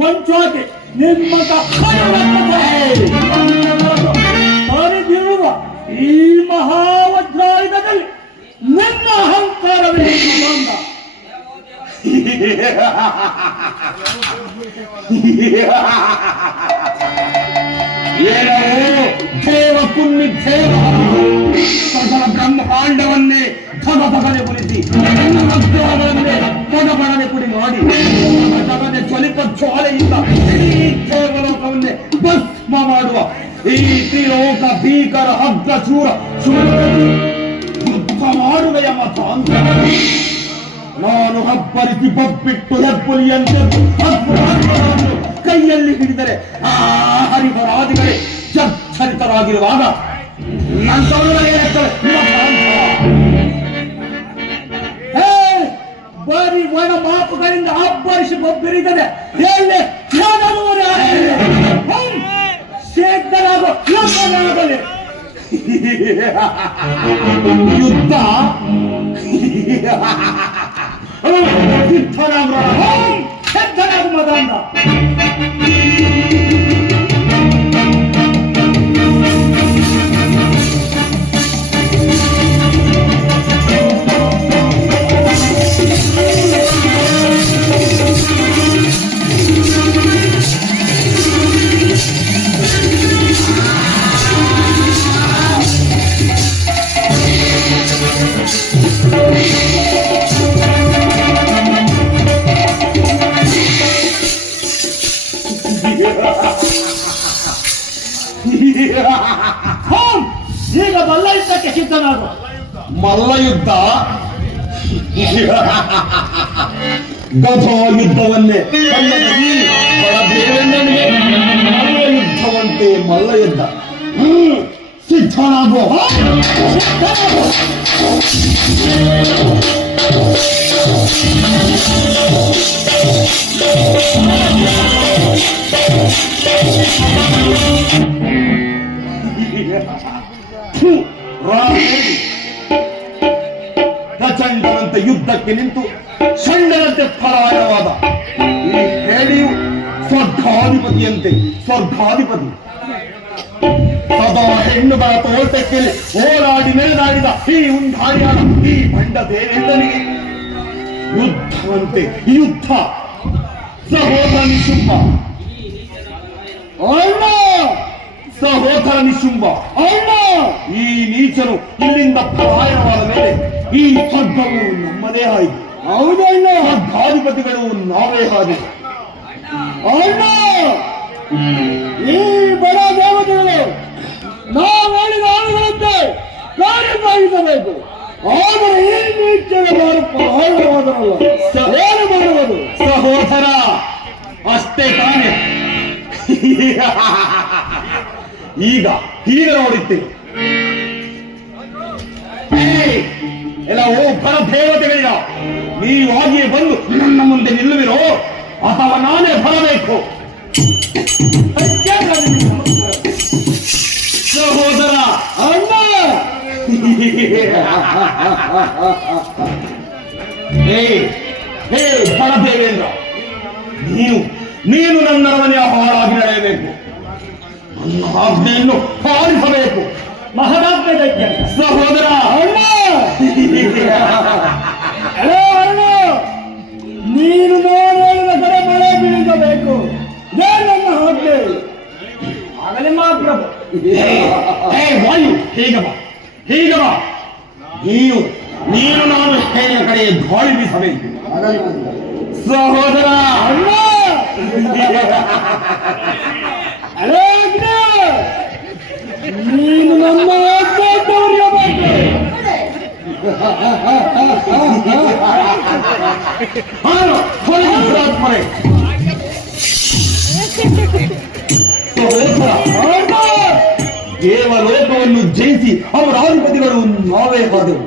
ವಂಚೋತಿ ನಿಮ್ಮಂತ ಹರಿದಿರುವ ಈ ಮಹಾವಜ್ರಾಯುಧದಲ್ಲಿ ನನ್ನ ಅಹಂಕಾರವೇ ಬಂದ. ದೇವ ಪುಣ್ಯ ದೇವ ಸಕಲ ಬ್ರಹ್ಮಾಂಡವನ್ನೇ ಧಗಧಗನೆ ಕುರಿಸಿ ನನ್ನ ಮಗ್ಗಗಳನ್ನೇ ಪಡಪಡನೆ ಕುಡಿ ಮಾಡಿ ಜಗದ ಜ್ವಲಿತ ಜ್ವಾಲೆಯಿಂದ ಇಡೀ ದೇವಲೋಕವನ್ನೇ ಭಸ್ಮ ಮಾಡುವ ಈ ತ್ರಿಲೋಕ ಭೀಕರ ಹಗ್ಗ ಚೂರ ಯುದ್ಧ ಮಾಡುವೆಯ ಮತ ಅಂತ ನಾನು ಹಬ್ಬರಿಸಿ ಬಬ್ಬಿಟ್ಟು ಹೆಬ್ಬುಲಿಯಂತೆ ಕೈಯಲ್ಲಿ ಹಿಡಿದರೆ ಆ ಹರಿಹರಾದಿಗಳೇ ಜರ್ಜರಿತರಾಗಿರುವಾಗ ಬರೀ ಒಣ ಮಾಪುಗಳಿಂದ ಅಬ್ಬರಿಸಿ ಬೊಬ್ಬಿರಿದರೆ ಎಲ್ಲಿ ಶೇಖರಾಗೋ ಯೋಗನಾಗಲಿ ಯುದ್ಧ ಸಿದ್ಧನಾಗು ಮದಂದ. ಈಗ ಮಲ್ಲ ಯುದ್ಧಕ್ಕೆ ಸಿದ್ಧನಾಗು. ಮಲ್ಲ ಯುದ್ಧ ಗದಾ ಯುದ್ಧವನ್ನೇ ಮಲ್ಲ ಯುದ್ಧವಂತೆ ಮಲ್ಲ ಯುದ್ಧ ಸಿದ್ಧನಾಗು. ಪ್ರಚಂಡನಂತೆ ಯುದ್ಧಕ್ಕೆ ನಿಂತು ಷಂಡನಂತೆ ಪರಾಯಣವಾದ ಈ ಹೇಳಿಯು ಸ್ವರ್ಗಾಧಿಪತಿಯಂತೆ ಸ್ವರ್ಗಾಧಿಪತಿ ಸದಾ ಹೆಣ್ಣುಗಳ ತೋಟಕ್ಕೆ ಹೋರಾಡಿ ಮೆರೆದಾಡಿದ ಈ ಉಂಡಾಡಿಯಾದ ಈ ಬಂಡ ದೇವೇಂದ್ರನಿಗೆ ಯುದ್ಧವಂತೆ ಯುದ್ಧ ಸಹೋದರ ನಿಶುಂಭ ಅಣ್ಣ ಸಹೋದರ ನಿಶುಂಭ ಅಣ್ಣ ಈ ನೀಚರು ಇಲ್ಲಿಂದ ಪಲಾಯನವಾದ ಮೇಲೆ ಈ ಸ್ವರ್ಗವು ನಮ್ಮದೇ ಆಯಿತು. ಹೌದಣ್ಣ ಸ್ವರ್ಗಾಧಿಪತಿಗಳು ನಾವೇ ಹಾಗೆ ಅಣ್ಣ. ಈ ಬಡ ದೇವತೆಗಳು ನಾವು ಹೇಳಿದ ಆಳುಗಳಂತೆ ಕಾರ್ಯಸಾಗಿಸಬೇಕು. ಆದರೆ ಈ ನೀಚರ ಪಲಾಯನವಾದರಲ್ಲ ಏನು ಮಾಡುವುದು ಸಹೋದರ? ಅಷ್ಟೇ ತಾನೇ. ಈಗ ನೋಡುತ್ತೇವೆ ಎಲ್ಲ ಓ ಪರ ದೇವತೆಗಳಿಗ ನೀವಾಗಿಯೇ ಬಂದು ನನ್ನ ಮುಂದೆ ನಿಲ್ಲುವಿರೋ ಅಥವಾ ನಾನೇ ಬರಬೇಕು? ಸಹೋದರ ಅಣ್ಣ ಹೇ ಪರ ದೇವೇಂದ್ರ, ನೀನು ನನ್ನ ಮನೆಯ ಹಾಳಾಗಿ ನಡೆಯಬೇಕು. ನನ್ನ ಆಜ್ಞೆಯನ್ನು ಪಾಲಿಸಬೇಕು. ಮಹಾರಾಜ್ಞೆ ಸಹೋದರ ಅಣ್ಣ. ಅಣ್ಣ ನೀನು ನಾನು ಹೇಳಿದ ಕಡೆ ಮಳೆ ಬೀಳಬೇಕು. ನನ್ನ ಆಜ್ಞೆ ಆಗಲೇ ಮಾತ್ರ. ವಾಯು ಹೀಗ ಬಾ, ಹೀಗ ಬಾ. ನೀನು ನಾನು ಹೇಳಿದ ಕಡೆ ಗಾಳಿ ಬೀಸಬೇಕು ಸಹೋದರ ಅಣ್ಣ. ನೀನು ನಮ್ಮ ದೇವಲೋಕವನ್ನು ಜಯಿಸಿ ಅವರ ಅಧಿಪತಿಗಳು ನಾವೇ ಹೋದೆವು.